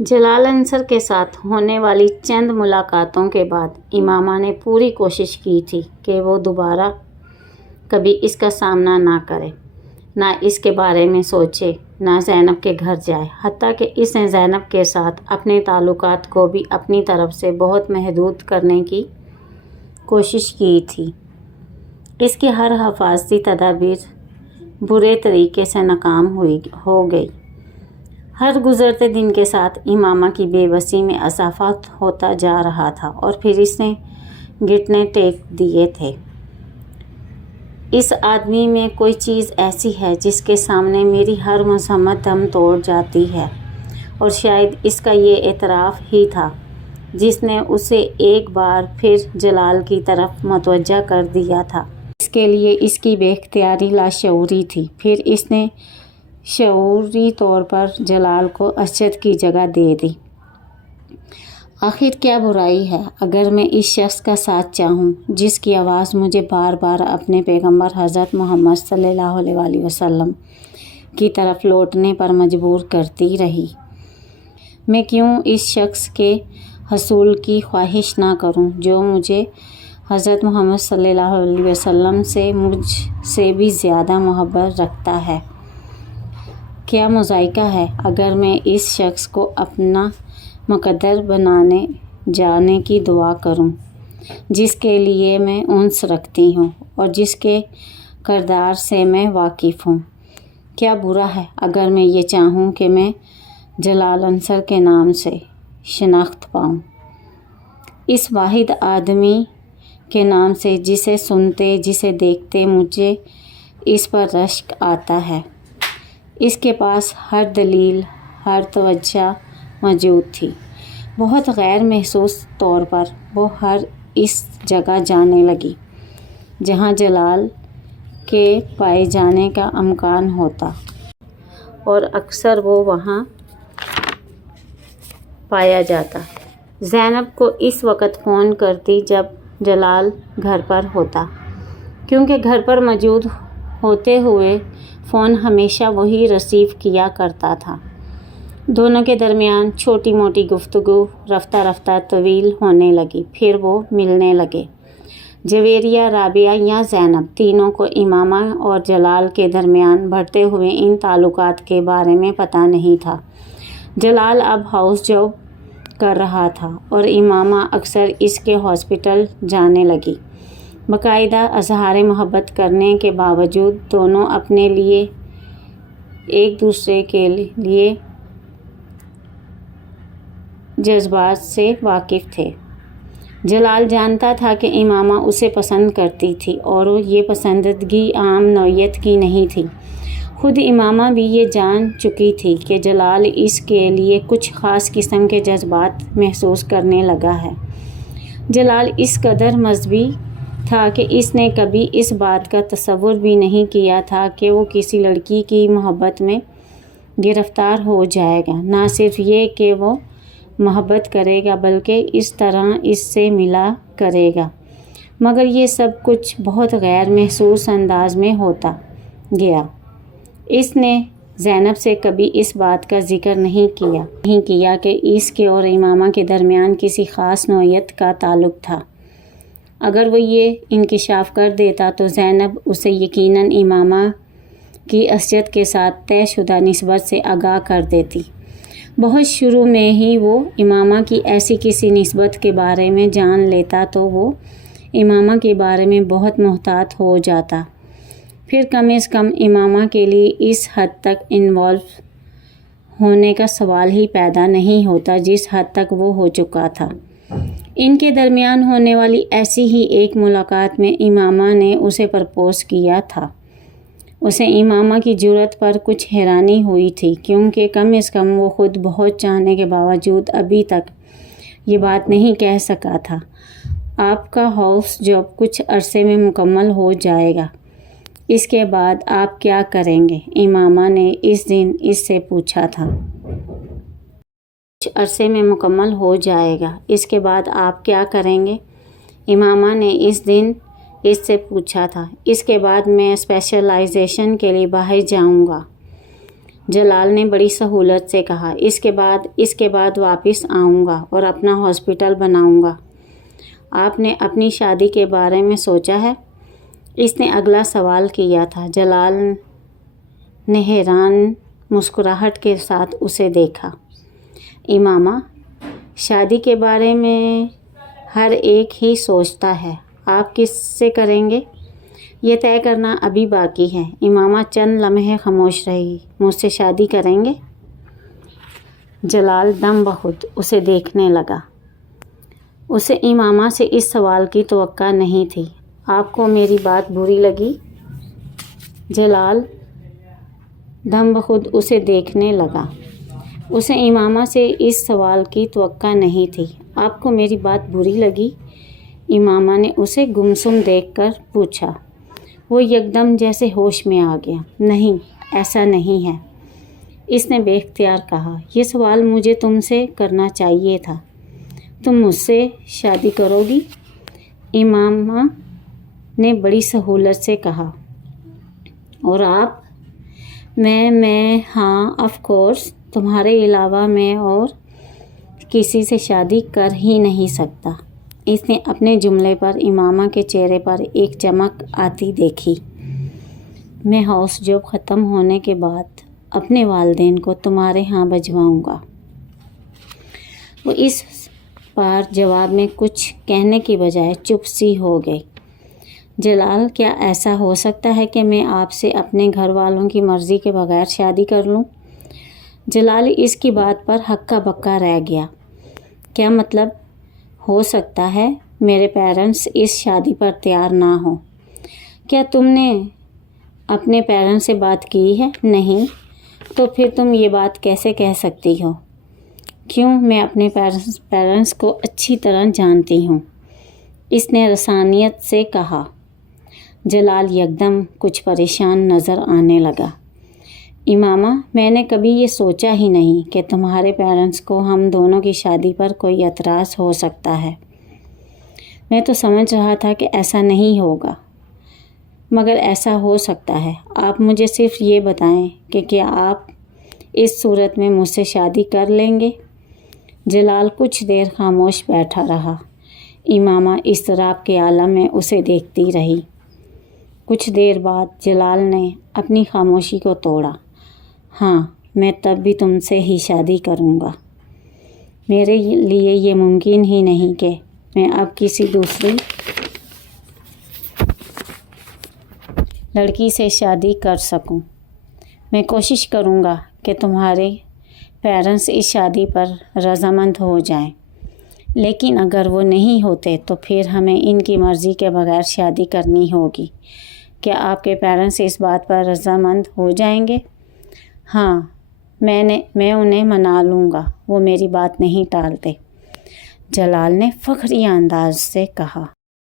جلال انصر کے ساتھ ہونے والی چند ملاقاتوں کے بعد امامہ نے پوری کوشش کی تھی کہ وہ دوبارہ کبھی اس کا سامنا نہ کرے، نہ اس کے بارے میں سوچے، نہ زینب کے گھر جائے، حتیٰ کہ اس نے زینب کے ساتھ اپنے تعلقات کو بھی اپنی طرف سے بہت محدود کرنے کی کوشش کی تھی۔ اس کی ہر حفاظتی تدابیر برے طریقے سے ناکام ہو گئی۔ ہر گزرتے دن کے ساتھ امامہ کی بے بسی میں اضافہ ہوتا جا رہا تھا اور پھر اس نے گھٹنے ٹیک دیے تھے۔ اس آدمی میں کوئی چیز ایسی ہے جس کے سامنے میری ہر مذمت دم توڑ جاتی ہے، اور شاید اس کا یہ اعتراف ہی تھا جس نے اسے ایک بار پھر جلال کی طرف متوجہ کر دیا تھا۔ اس کے لیے اس کی بے اختیاری لاشعوری تھی۔ پھر اس نے شعوری طور پر جلال کو اسجد کی جگہ دے دی۔ آخر کیا برائی ہے اگر میں اس شخص کا ساتھ چاہوں جس کی آواز مجھے بار بار اپنے پیغمبر حضرت محمد صلی اللہ علیہ وسلم کی طرف لوٹنے پر مجبور کرتی رہی؟ میں کیوں اس شخص کے حصول کی خواہش نہ کروں جو مجھے حضرت محمد صلی اللہ علیہ وسلم سے مجھ سے بھی زیادہ محبت رکھتا ہے؟ کیا مضائقہ ہے اگر میں اس شخص کو اپنا مقدر بنانے جانے کی دعا کروں جس کے لیے میں انس رکھتی ہوں اور جس کے کردار سے میں واقف ہوں؟ کیا برا ہے اگر میں یہ چاہوں کہ میں جلال انصر کے نام سے شناخت پاؤں، اس واحد آدمی کے نام سے جسے سنتے جسے دیکھتے مجھے اس پر رشک آتا ہے؟ اس کے پاس ہر دلیل، ہر توجہ موجود تھی۔ بہت غیر محسوس طور پر وہ ہر اس جگہ جانے لگی جہاں جلال کے پائے جانے کا امکان ہوتا، اور اکثر وہ وہاں پایا جاتا۔ زینب کو اس وقت فون کرتی جب جلال گھر پر ہوتا، کیونکہ گھر پر موجود ہوتے ہوئے فون ہمیشہ وہی ریسیو کیا کرتا تھا۔ دونوں کے درمیان چھوٹی موٹی گفتگو رفتہ رفتہ طویل ہونے لگی، پھر وہ ملنے لگے۔ جویریہ، رابعہ یا زینب، تینوں کو امامہ اور جلال کے درمیان بڑھتے ہوئے ان تعلقات کے بارے میں پتہ نہیں تھا۔ جلال اب ہاؤس جاب کر رہا تھا اور امامہ اکثر اس کے ہاسپٹل جانے لگی۔ باقاعدہ اظہار محبت کرنے کے باوجود دونوں اپنے لیے ایک دوسرے کے لیے جذبات سے واقف تھے۔ جلال جانتا تھا کہ امامہ اسے پسند کرتی تھی اور یہ پسندیدگی عام نوعیت کی نہیں تھی۔ خود امامہ بھی یہ جان چکی تھی کہ جلال اس کے لیے کچھ خاص قسم کے جذبات محسوس کرنے لگا ہے۔ جلال اس قدر مذہبی تھا کہ اس نے کبھی اس بات کا تصور بھی نہیں کیا تھا کہ وہ کسی لڑکی کی محبت میں گرفتار ہو جائے گا۔ نہ صرف یہ کہ وہ محبت کرے گا بلکہ اس طرح اس سے ملا کرے گا، مگر یہ سب کچھ بہت غیر محسوس انداز میں ہوتا گیا۔ اس نے زینب سے کبھی اس بات کا ذکر نہیں کیا کہ اس کے اور امامہ کے درمیان کسی خاص نوعیت کا تعلق تھا۔ اگر وہ یہ انکشاف کر دیتا تو زینب اسے یقیناً امامہ کی اسجد کے ساتھ طے شدہ نسبت سے آگاہ کر دیتی۔ بہت شروع میں ہی وہ امامہ کی ایسی کسی نسبت کے بارے میں جان لیتا تو وہ امامہ کے بارے میں بہت محتاط ہو جاتا، پھر کم از کم امامہ کے لیے اس حد تک انوالو ہونے کا سوال ہی پیدا نہیں ہوتا جس حد تک وہ ہو چکا تھا۔ ان کے درمیان ہونے والی ایسی ہی ایک ملاقات میں امامہ نے اسے پرپوز کیا تھا۔ اسے امامہ کی جرأت پر کچھ حیرانی ہوئی تھی، کیونکہ کم از کم وہ خود بہت چاہنے کے باوجود ابھی تک یہ بات نہیں کہہ سکا تھا۔ آپ کا ہاؤس جاب کچھ عرصے میں مکمل ہو جائے گا، اس کے بعد آپ کیا کریں گے؟ امامہ نے اس دن اس سے پوچھا تھا۔ کچھ عرصے میں مکمل ہو جائے گا، اس کے بعد آپ کیا کریں گے؟ امامہ نے اس دن اس سے پوچھا تھا۔ اس کے بعد میں اسپیشلائزیشن کے لیے باہر جاؤں گا۔ جلال نے بڑی سہولت سے کہا، اس کے بعد واپس آؤں گا اور اپنا ہاسپٹل بناؤں گا۔ آپ نے اپنی شادی کے بارے میں سوچا ہے؟ اس نے اگلا سوال کیا تھا۔ جلال نے حیران مسکراہٹ کے ساتھ اسے دیکھا۔ امامہ، شادی کے بارے میں ہر ایک ہی سوچتا ہے، آپ کس سے کریں گے؟ یہ طے کرنا ابھی باقی ہے۔ امامہ چند لمحے خاموش رہی۔ مجھ سے شادی کریں گے؟ جلال دم بخود اسے دیکھنے لگا۔ اسے امامہ سے اس سوال کی توقع نہیں تھی۔ آپ کو میری بات بری لگی؟ جلال دم بخود اسے دیکھنے لگا۔ اسے امامہ سے اس سوال کی توقع نہیں تھی۔ آپ کو میری بات بری لگی؟ امامہ نے اسے گمسم دیکھ کر پوچھا۔ وہ یکدم جیسے ہوش میں آ گیا۔ نہیں، ایسا نہیں ہے، اس نے بے اختیار کہا۔ یہ سوال مجھے تم سے کرنا چاہیے تھا۔ تم مجھ سے شادی کرو گی؟ امامہ نے بڑی سہولت سے کہا۔ اور آپ؟ میں ہاں، آف کورس، تمہارے علاوہ میں اور کسی سے شادی کر ہی نہیں سکتا۔ اس نے اپنے جملے پر امامہ کے چہرے پر ایک چمک آتی دیکھی۔ میں ہاؤس جاب ختم ہونے کے بعد اپنے والدین کو تمہارے ہاں بھجواؤں گا۔ وہ اس بار جواب میں کچھ کہنے کی بجائے چپ سی ہو گئی۔ جلال، کیا ایسا ہو سکتا ہے کہ میں آپ سے اپنے گھر والوں کی مرضی کے بغیر شادی کر لوں؟ جلال اس کی بات پر ہکا بکا رہ گیا۔ کیا مطلب ہو سکتا ہے؟ میرے پیرنٹس اس شادی پر تیار نہ ہوں۔ کیا تم نے اپنے پیرنٹس سے بات کی ہے؟ نہیں۔ تو پھر تم یہ بات کیسے کہہ سکتی ہو؟ کیوں؟ میں اپنے پیرنٹس کو اچھی طرح جانتی ہوں، اس نے رسانیت سے کہا۔ جلال یکدم کچھ پریشان نظر آنے لگا۔ امامہ، میں نے کبھی یہ سوچا ہی نہیں کہ تمہارے پیرنٹس کو ہم دونوں کی شادی پر کوئی اعتراض ہو سکتا ہے۔ میں تو سمجھ رہا تھا کہ ایسا نہیں ہوگا، مگر ایسا ہو سکتا ہے۔ آپ مجھے صرف یہ بتائیں کہ کیا آپ اس صورت میں مجھ سے شادی کر لیں گے؟ جلال کچھ دیر خاموش بیٹھا رہا۔ امامہ اضطراب کے عالم میں اسے دیکھتی رہی۔ کچھ دیر بعد جلال نے اپنی خاموشی کو توڑا۔ ہاں، میں تب بھی تم سے ہی شادی کروں گا۔ میرے لیے یہ ممکن ہی نہیں کہ میں اب کسی دوسری لڑکی سے شادی کر سکوں۔ میں کوشش کروں گا کہ تمہارے پیرنٹس اس شادی پر رضامند ہو جائیں، لیکن اگر وہ نہیں ہوتے تو پھر ہمیں ان کی مرضی کے بغیر شادی کرنی ہوگی۔ کیا آپ کے پیرنٹس اس بات پر رضامند ہو جائیں گے؟ ہاں، میں انہیں منا لوں گا، وہ میری بات نہیں ٹالتے، جلال نے فخریہ انداز سے کہا۔